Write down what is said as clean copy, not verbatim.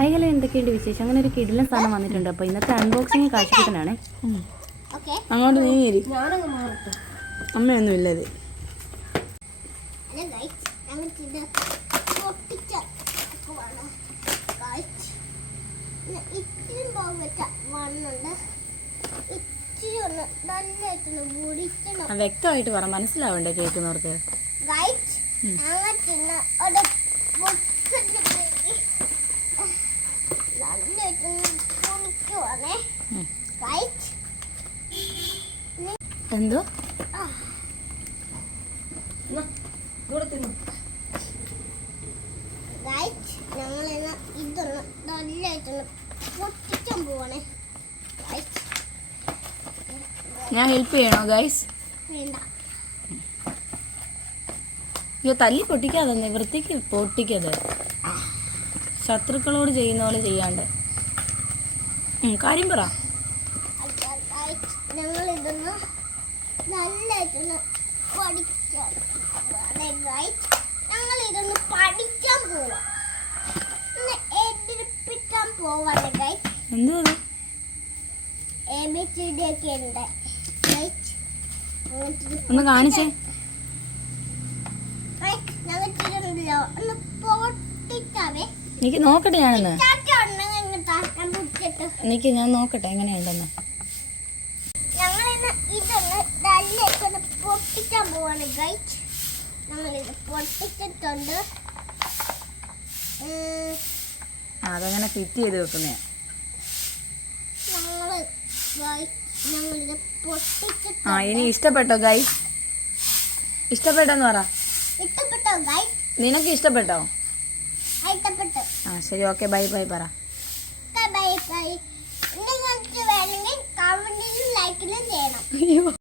ഹൈഹലോ എന്തൊക്കെയുണ്ട് വിശേഷം? അങ്ങനെ ഒരു കിടിലൻ സാധനം വന്നിട്ടുണ്ട്. അപ്പോൾ ഇന്നത്തെ അൺബോക്സിങ് കാശിക്കുട്ടനാണ്. അങ്ങോട്ട് നീങ്ങി അമ്മയൊന്നും ഇല്ലത്. വ്യക്തമായിട്ട് പറ, മനസ്സിലാവണ്ടേ കേൾക്കുന്നവർക്ക്. എന്തോ ഇതൊന്ന് നല്ലായിട്ടൊന്ന് പൊട്ടിക്കാൻ പോവാണേ. ഞാൻ ഹെൽപ്പ് ചെയ്യണോ ഗൈസ്? വേണ്ട, അയ്യോ തല്ലി പൊട്ടിക്കാതെ, വൃത്തിക്ക് പൊട്ടിക്കത്. ശത്രുക്കളോട് ചെയ്യുന്ന പോലെ ചെയ്യാണ്ട്. കാര്യം പറ. ഞങ്ങൾ ഇതൊന്ന് നല്ലായിട്ടൊന്ന് പഠിക്കാൻ, ഞങ്ങൾ ഇതൊന്ന് പഠിക്കാൻ പോവാം, എതിർപ്പിക്കാൻ പോവാണ് ഗൈസ്. എന്തോ ABCD ഒക്കെ ഉണ്ട്. ഒന്ന് കാണിച്ചേ. ഒന്ന് പൊട്ടിക്കാവേ. എനിക്ക് നോക്കട്ടെ, ഞാനൊന്ന് എനിക്ക് ഞാൻ നോക്കട്ടെ എങ്ങനെയുണ്ടെന്ന്. ഞങ്ങളിന്ന് ഇതൊന്ന് നല്ലൊന്ന് പൊട്ടിക്കാൻ പോവാണ് ഗൈസ്. ഞങ്ങളിത് പൊട്ടിച്ചിട്ടുണ്ട്. അതങ്ങനെ ഫിറ്റ് ചെയ്ത് വെക്കുന്നേ. ഞങ്ങളിത് പൊട്ടിച്ചിട്ടുണ്ട്. ഇനി ഇഷ്ടപ്പെട്ടോ ഗൈസ്? ഇഷ്ടപ്പെട്ടെന്ന് പറ. ഇഷ്ടപ്പെട്ടോ ഗൈസ്? നിനക്ക് ഇഷ്ടപ്പെട്ടോ? ഇഷ്ടപ്പെട്ടു. ശരി, ഓക്കെ, ബൈ ബൈ പറ. Bye bye. നിങ്ങൾക്ക് വേണമെങ്കിൽ കമന്റിലും ലൈക്കിലും ചെയ്യണം.